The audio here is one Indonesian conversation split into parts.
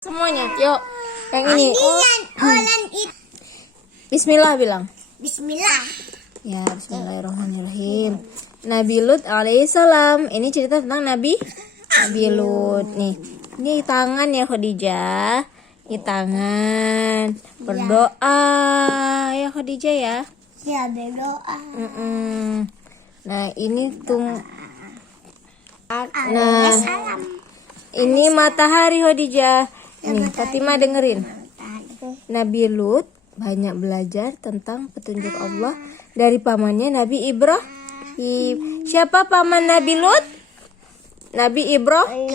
Semuanya, yuk. Yang ini. Bismillah bilang. Bismillah. Ya, bismillahirrahmanirrahim. Nabi Lut alaihissalam. Ini cerita tentang Nabi Lut. Nih, ini tangan ya Khadijah. Ini tangan. Berdoa ya Khadijah ya. Ya, berdoa. Nah, ini Nah, ini matahari Khadijah. Nih, Fatimah dengerin. Nabi Lut banyak belajar tentang petunjuk Allah dari pamannya Nabi Ibrahim. Siapa paman Nabi Lut? Nabi Ibrahim.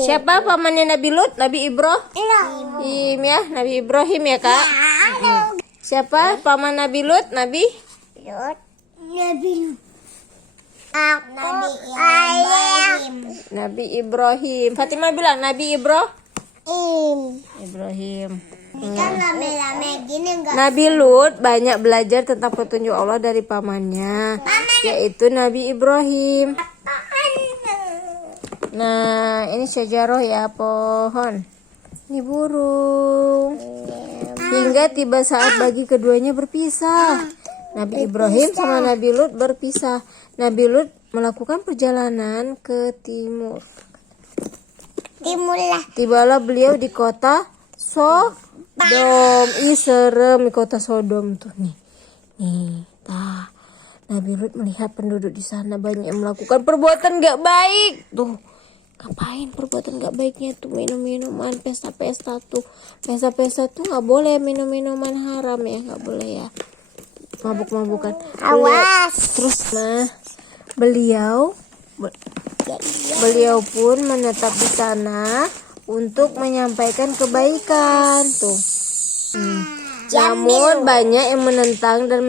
Siapa pamannya Nabi Lut? Nabi Ibrahim ya, Nabi Ibrahim ya Kak. Siapa paman Nabi Lut? Nabi Ibrahim. Fatimah bilang Nabi Ibrahim. Nabi Lut banyak belajar tentang petunjuk Allah dari pamannya, yaitu Nabi Ibrahim. Nah, ini syajarah ya, pohon. Ini burung. Hingga tiba saat bagi keduanya berpisah. Nabi Ibrahim sama Nabi Lut berpisah. Nabi Lut melakukan perjalanan ke timur. Tibalah beliau di kota Sodom. Serem di kota Sodom tuh nih. Nabi Lut melihat penduduk di sana banyak yang melakukan perbuatan gak baik. Tuh, ngapain perbuatan gak baiknya tuh? Minum-minuman, pesta-pesta tuh. Pesta-pesta tuh gak boleh, minum-minuman haram ya, gak boleh ya. Mabuk-mabukan. Awas. Terus beliau pun menetap di sana untuk menyampaikan kebaikan tuh. Namun banyak yang menentang dan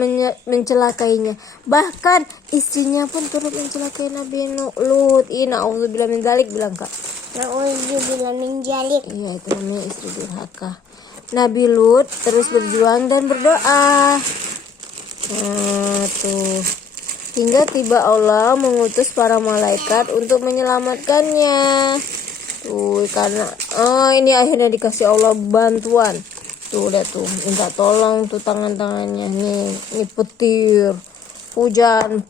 mencelakainya. Bahkan istrinya pun turut mencelakai Nabi Lut. Na'udzubillah min dzalik bilang Kak. Na'udzubillah min dzalik. Iya, itu namanya istri durhaka. Nabi Lut terus berjuang dan berdoa. Tuh. Hingga tiba Allah mengutus para malaikat untuk menyelamatkannya. Tuh, karena ini akhirnya dikasih Allah bantuan. Tuh, lihat tuh, minta tolong tuh tangan-tangannya nih. Ini petir, hujan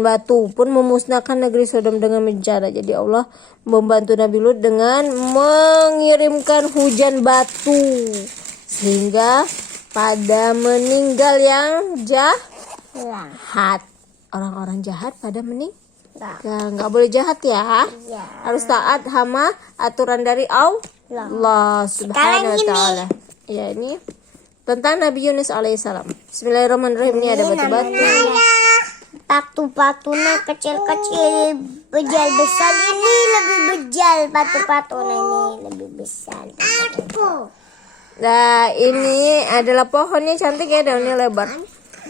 batu pun memusnahkan negeri Sodom dengan bencana. Jadi Allah membantu Nabi Lut dengan mengirimkan hujan batu sehingga pada meninggal yang jahat. Orang-orang jahat pada meninggal. Nggak boleh jahat ya. Harus taat sama aturan dari Allah Subhanahu wa Ta'ala. Ya, ini tentang Nabi Yunus alaihissalam. Bismillahirrahmanirrahim. Ini ada batu-batu. Batu-batunya kecil-kecil, bejal besar ini lebih bejal. Batu-batunya ini lebih besar. Nah, ini adalah pohonnya cantik ya, daunnya lebar.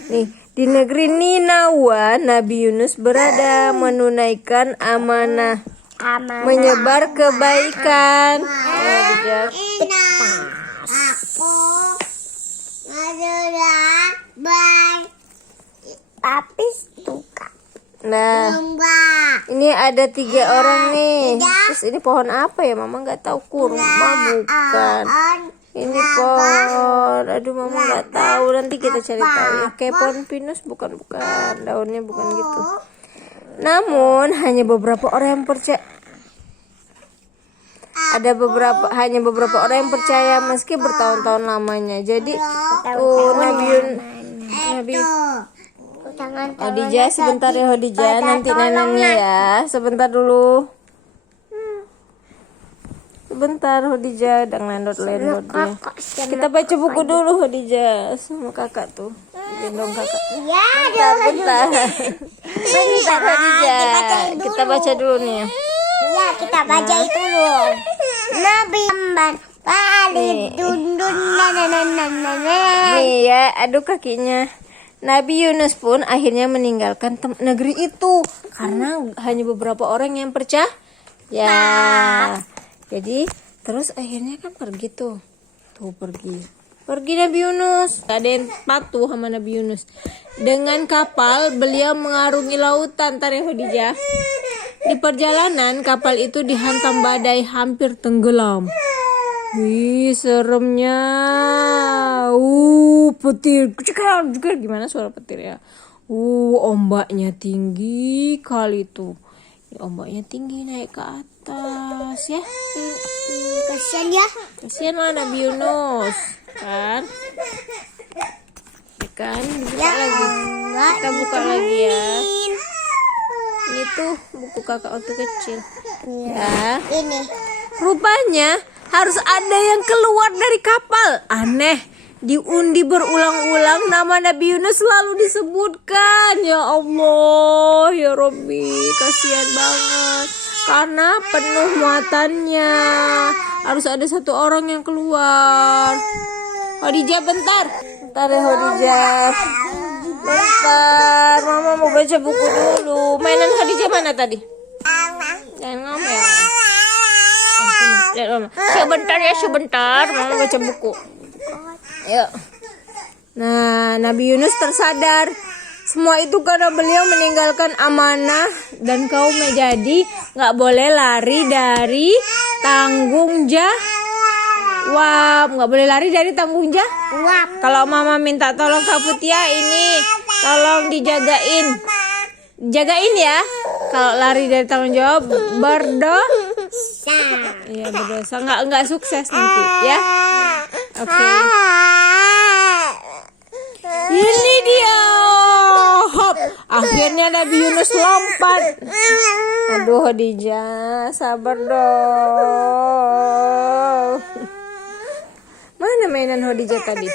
Nih, di negeri Ninawa, Nabi Yunus berada menunaikan amanah, menyebar kebaikan. Nah, ini ada 3 orang nih. Terus ini pohon apa ya? Mama nggak tahu. Kurma bukan? Ini pohon, aduh mama nggak tahu, nanti kita cari tahu ya. Kayak pohon pinus bukan, daunnya bukan gitu. Namun hanya beberapa orang yang percaya. Hanya beberapa orang yang percaya meski bertahun-tahun lamanya. Jadi Nabi Khadijah sebentar ya Khadijah, nanti neneknya ya. Sebentar dulu. Sebentar Khadijah, dengan lendot dia. Kita baca buku dulu Khadijah sama kakak tuh. Gendong kakak. Bentar Khadijah. Kita baca dulu nih. Ya, kita baca itu dulu. Nabi Muhammad Nih ya, aduk kakinya. Nabi Yunus pun akhirnya meninggalkan negeri itu karena hanya beberapa orang yang percaya. Ya. Jadi terus akhirnya kan pergi tuh. Pergi Nabi Yunus. Ada yang patuh sama Nabi Yunus. Dengan kapal beliau mengarungi lautan. Tar ya Khadijah. Di perjalanan kapal itu dihantam badai hampir tenggelam. Wih, seremnya. Petir. Gimana suara petir ya? Ombaknya tinggi kali tuh. Ombaknya tinggi naik ke atas ya. Kasian ya. Kasihan lah Nabi Yunus. Kan? Kan buka lagi. Kita buka lagi ya. Ini tuh buku kakak waktu kecil. Ya. Ini. Rupanya harus ada yang keluar dari kapal. Aneh. Diundi berulang-ulang nama Nabi Yunus selalu disebutkan. Ya Allah, ya Robbi, kasihan banget. Karena penuh muatannya. Harus ada satu orang yang keluar. Khadijah bentar. Bentar ya Khadijah. Bentar, Mama mau baca buku dulu. Mainan Khadijah mana tadi? Jangan ngomel. Lihat Mama. Sebentar ya, sebentar. Mama baca buku. Ayo. Nah, Nabi Yunus tersadar. Semua itu karena beliau meninggalkan amanah dan kaumnya. Jadi nggak boleh lari dari tanggung jawab. Nggak boleh lari dari tanggung jawab. Kalau Mama minta tolong Kak Putia ini, tolong dijagain. Jagain ya. Kalau lari dari tanggung jawab berdosa. Iya, berdosa. Nggak sukses nanti ya. Oke. Ini dia. Hop. Akhirnya Nabi Yunus lompat. Aduh Khadijah, sabar dong. Mana mainan Khadijah tadi?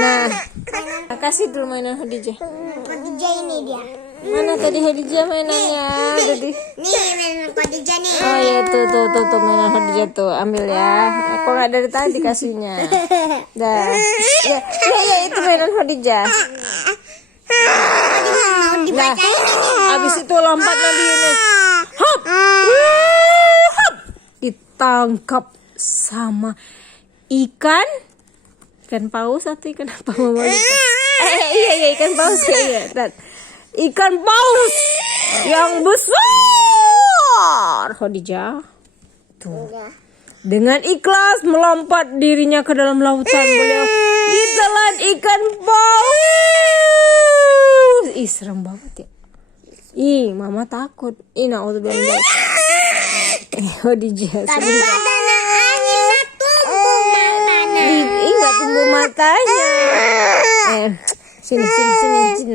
Nah, kasih dulu mainan Khadijah. Khadijah ini dia. Mana tadi Khadijah mainannya? Tadi. Nih mainan Khadijah nih. Oh ya tuh mainan Khadijah tuh, ambil ya. Kok nggak dari tadi kasihnya? Dah. Ya itu mainan Khadijah. Nah, abis itu lompat Nabi Yunus. Hop. Hop. Ditangkap sama ikan paus atau ikan apa Mama lupa. Iya ikan paus ya. Ikan paus yang besar. Khadijah tuh dengan ikhlas melompat dirinya ke dalam lautan. Beliau ditelan ikan paus. Ih, serem banget ya. Ih, Mama takut. Ih, naudzubillah. Khadijah sebentar. Nggak tumbuh matanya. Sini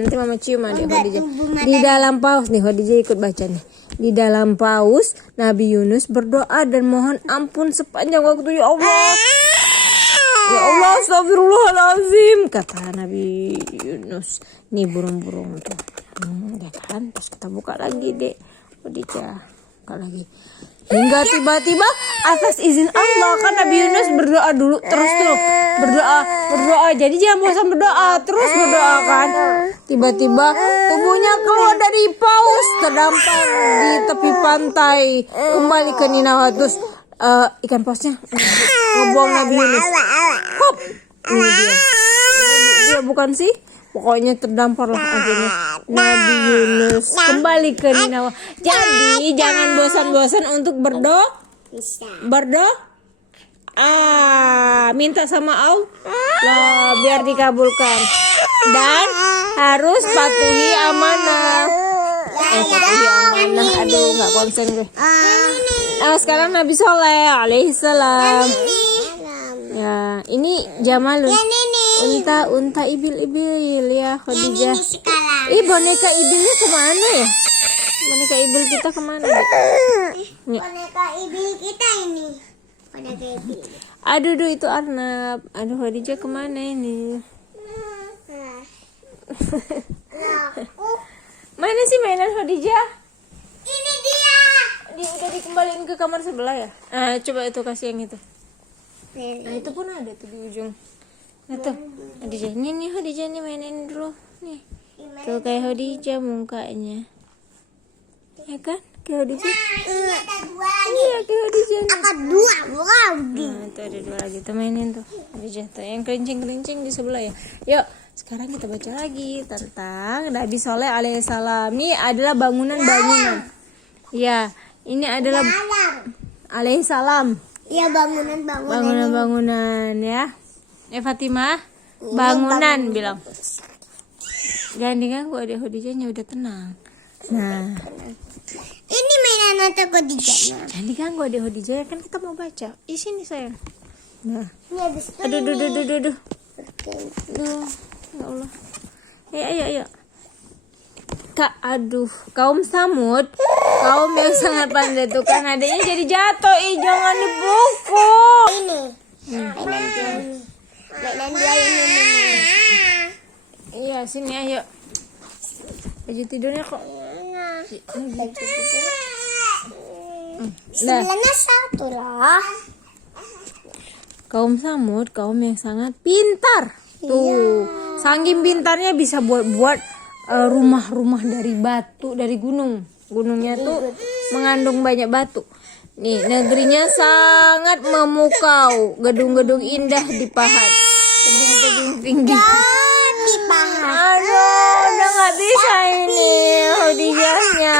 nanti Mama cium aja Khadijah. Di dalam paus nih Khadijah ikut baca nih. Di dalam paus Nabi Yunus berdoa dan mohon ampun sepanjang waktu. Ya Allah. Ya Allah, astagfirullahalazim, kata Nabi Yunus. Nih burung-burung tuh. Ya kan? Terus kita buka lagi deh. Khadijah buka lagi. Hingga tiba-tiba atas izin Allah, kan Nabi Yunus berdoa dulu terus tuh berdoa. Jadi jangan bosan berdoa, terus berdoa kan. Tiba-tiba tubuhnya keluar dari paus, terdampar di tepi pantai, kembali ke Ninawa. Terus ikan pausnya ngebuang Nabi Yunus. Hop, ini dia bukan sih? Pokoknya terdampar lah akhirnya Nabi Yunus kembali ke Ninawa. Jadi jangan bosan-bosan untuk berdoa. Minta sama Allah biar dikabulkan. Dan harus patuhi amanah. Aduh nggak konsen gue. Nah, sekarang Nabi Soleh alaihissalam. Ya, ini Jamalun. Unta ibil ya Khadijah. Boneka ibilnya kemana ya? Boneka ibil kita kemana? Boneka ibil kita ini. Boneka ibil. Aduh itu Arnab. Aduh Khadijah kemana ini? Mana sih mainan Khadijah? Ini dia. Udah dikembaliin ke kamar sebelah ya? Coba itu kasih yang itu. Nah itu pun ada tuh di ujung. Nah tuh Khadijah nih Khadijah nih mainin dulu nih. Tuh kayak Khadijah mukanya. Ya kan? Kayak Khadijah. Ada dua lagi. Iya kayak Khadijah. Apa dua lagi? Nah tuh ada dua lagi. Tuh mainin tuh Khadijah tuh yang kerincing-kerincing di sebelah ya. Yuk sekarang kita baca lagi tentang Nabi Soleh alaihissalam. Ini adalah bangunan-bangunan. Ya, ini adalah Alam. alaihissalam. Iya, bangunan-bangunan. Bangunan-bangunan ya. Fatimah, bangunan bilang. Jangan diganggu, adik Khadijahnya udah tenang. Nah, Ini mainan untuk Khadijah. jangan diganggu adik Khadijah, kan kita mau baca. Di sini sayang. Nah, Ini habis itu aduh, ini. aduh. Oke. Duh, ya Allah. Ayo. Kak, aduh, kaum Samud, kaum yang sangat pandai tuh kan adanya jadi jatuh. Jangan dipukul. Ini. Mainan dia ini. Mainan dia ini. Iya, sini ayo. Baju tidurnya kok. Nah, Sebelahnya satu lah. kaum Samud, kaum yang sangat pintar. Tuh, saking pintarnya bisa buat rumah-rumah dari batu, dari gunung. Gunungnya tuh mengandung banyak batu. Nih, negerinya sangat memukau. Gedung-gedung indah dipahat. Tebing-tebing tinggi. Dipahat. Aduh, udah nggak bisa ini Khadijahnya. Ya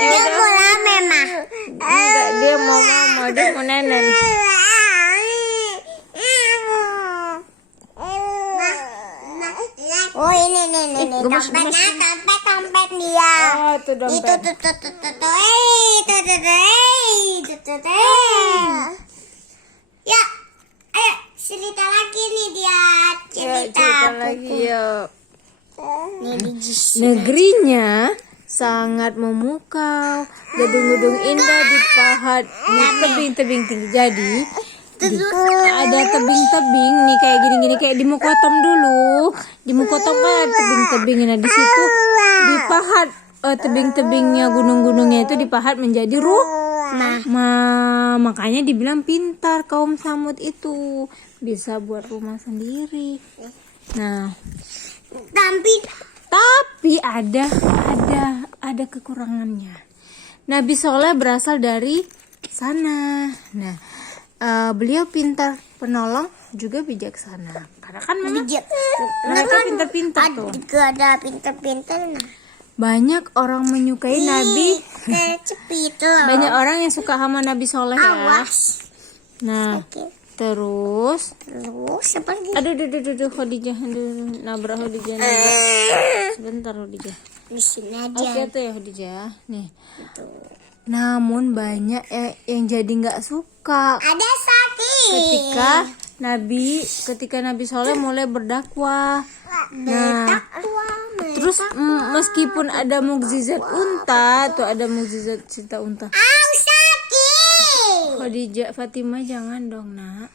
Dia udah. mau rame, mah. Enggak, dia mau mama, dia mau nenek. Oh, ini gemes, gemes. Dompet dia. Oh, itu dompet. Itu. Ya, ayo cerita lagi nih dia. Ya, cerita lagi yuk. Nih di Negerinya sangat memukau, gedung-gedung indah dipahat di tebing-tebing tinggi. Jadi ada tebing-tebing nih kayak gini-gini, kayak di Mukotom dulu. Di Mukotom kan ada tebing-tebing. Nah, di situ dipahat tebing-tebingnya, gunung-gunungnya itu dipahat menjadi makanya dibilang pintar kaum Samud itu, bisa buat rumah sendiri. Nah, tapi ada kekurangannya. Nabi Soleh berasal dari sana. Nah, beliau pintar, penolong, juga bijaksana. Karena kan memang mereka pintar-pintar tuh. Ada pintar-pintar. Nah, Banyak orang menyukai Nabi. kecepit loh. Banyak orang yang suka sama Nabi Soleh ya. Awas. Nah, Oke. terus Seperti aduh Khadijah, nabrak Khadijah, nabrak. Sebentar Khadijah. di sini aja. Oke tuh ya Khadijah. Nih. Namun banyak yang jadi nggak suka Ada sakit. ketika Nabi Soleh mulai berdakwah. Nah, Tua, terus meskipun ada mukjizat unta, tuh ada mukjizat cinta unta. sakit. Khadijah, Fatimah jangan dong nak.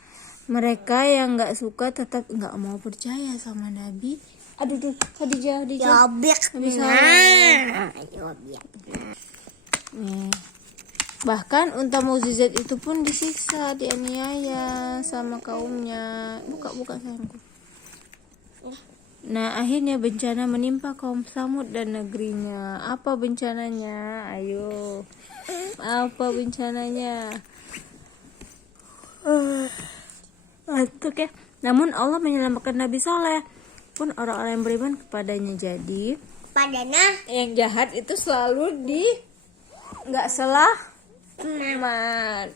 Mereka yang nggak suka tetap nggak mau percaya sama Nabi. Aduh, Khadijah. Yobik. Nabi Nah, Soleh. yobik. Nih. Bahkan unta mukjizat itu pun disiksa, dianiaya sama kaumnya. Buka sayangku. Nah, akhirnya bencana menimpa kaum Samud dan negerinya. Apa bencananya? Ayo. Apa bencananya? Oke. Namun Allah menyelamatkan Nabi Soleh pun orang-orang yang beriman kepadanya. Jadi Padana. yang jahat itu selalu nggak selamat.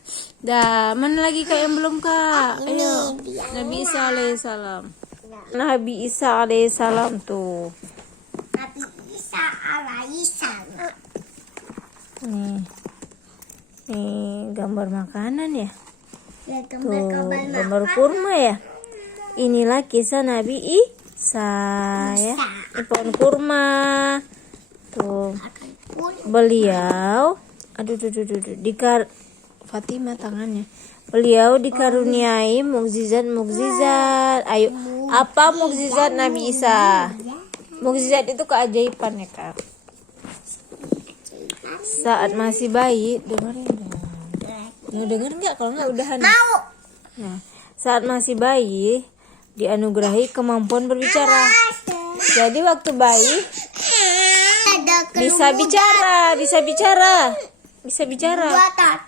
Dah, mana lagi kak yang belum kak? Ayo. dia. Nabi Isa alaihissalam. Nabi Isa alaihissalam tuh. Nabi Isa alaihissalam. Nih gambar makanan ya. Ya, Tuh, gambar kurma ya. Inilah kisah Nabi Isa ya. Ini pohon kurma. Tuh. Beliau Fatimah tangannya. Beliau dikaruniai mukjizat. Ayo, apa mukjizat Nabi Isa? Mukjizat itu keajaiban ya kak. Saat masih bayi, dengerin dong. Mau denger nggak? Kalau nggak udahan. Mau. Nah, saat masih bayi dianugerahi kemampuan berbicara. Jadi waktu bayi Ada bisa bicara. kebuatan.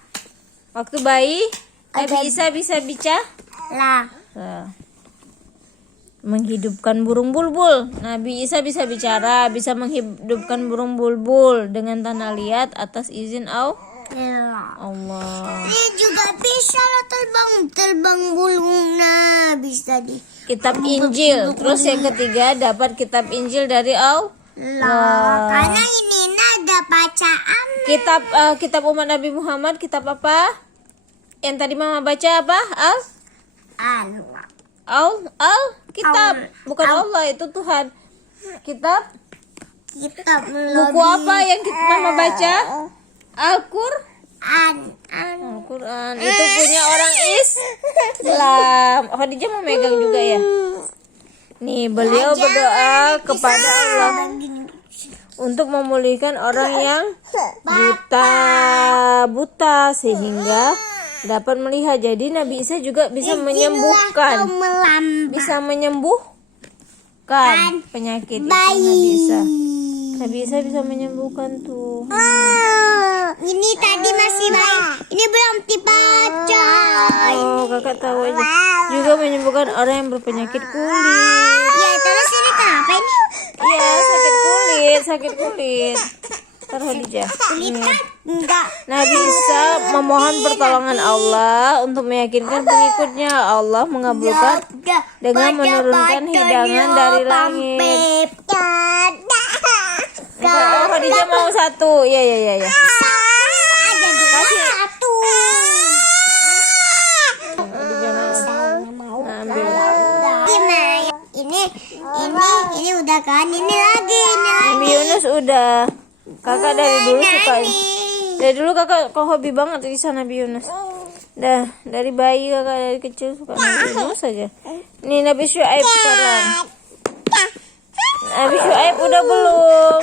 Waktu bayi Nabi Isa bisa bicara. Lah. Nah. menghidupkan burung bulbul. Nabi Isa bisa bicara, bisa menghidupkan burung bulbul dengan tanah liat atas izin Allah. Ini juga bisa lo terbang burungnya bisa di Kitab Injil. Terus yang ketiga dapat kitab Injil dari Allah. Karena ini ada bacaan. Kitab umat Nabi Muhammad, kitab apa? Yang tadi Mama baca apa? Kitab. Bukan Allah, itu Tuhan. Kitab buku apa yang Mama baca? Al-Quran. Itu punya orang Islam. Khadijah mau megang juga ya. Nih, beliau berdoa kepada Allah untuk memulihkan orang yang buta sehingga dapat melihat. Jadi Nabi Isa juga bisa menyembuhkan. Bisa menyembuhkan penyakit itu Nabi Isa. Nabi Isa bisa menyembuhkan tuh. Ini tadi masih baik. Ini belum dibaca. Oh, kakak tahu aja. Juga menyembuhkan orang yang berpenyakit kulit. Ya, terus ini kenapa ini? Iya, sakit kulit. Khadijah. Kulit kan enggak. Nabi Isa memohon pertolongan Allah untuk meyakinkan pengikutnya. Allah mengabulkan dengan menurunkan hidangan dari langit. Khadijah mau satu. Ya. Ada dua satu. Ambil. Ini udah kan? Ini lagi. Nabi Yunus udah. Kakak dari dulu suka ini. Dari dulu kakak kok hobi banget kisah Nabi Yunus. Dari bayi kakak dari kecil suka Nabi Yunus saja. Ini Nabi Syuaib sekarang. Nabi Syuaib udah belum?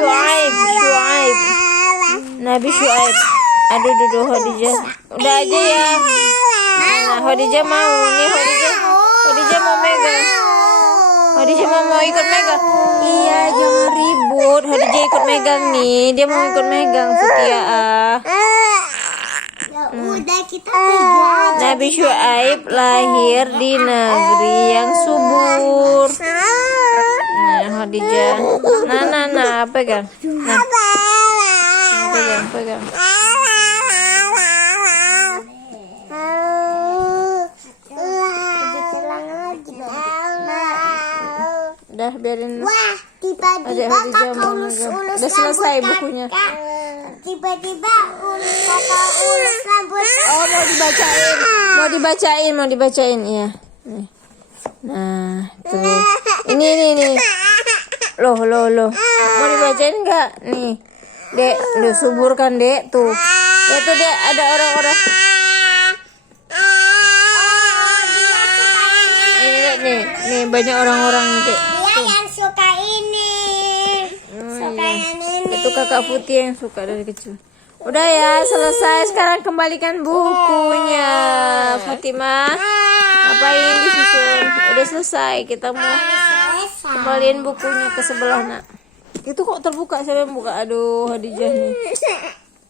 Syuaib. Nabi Syuaib. Aduh Khadijah. Udah aja ya. Nah, Khadijah mau nih Khadijah mau megang. Khadijah mau ikut megang. Iya, jangan ribut. Khadijah ikut megang nih. Dia mau ikut megang Futia. Udah kita pegang. Nabi Syuaib lahir di negeri yang subur. Nah, Khadijah. Nah, pegang. Nah, pegang. Udah biarin. Wah, tiba-tiba kakak ulus-ulus udah selesai rambut bukunya. kakak. Tiba-tiba kakak ulus rambut. Oh, mau dibacain ya. Nih. Nah, tuh. Ini. Loh. Mau dibacain enggak? Nih. Dek, lu suburkan, Dek, tuh. Ya tuh, Dek, ada orang-orang. Nih banyak orang-orang, Dek. Dia yang suka ini. Suka yang ini. Itu kakak Putih yang suka dari kecil. Udah ya, selesai. Sekarang kembalikan bukunya, Fatimah. Ngapain disusun? Udah selesai. Kita mau kembaliin bukunya ke sebelah, Nak. Itu kok terbuka? Siapa yang buka? Aduh, Khadijah nih.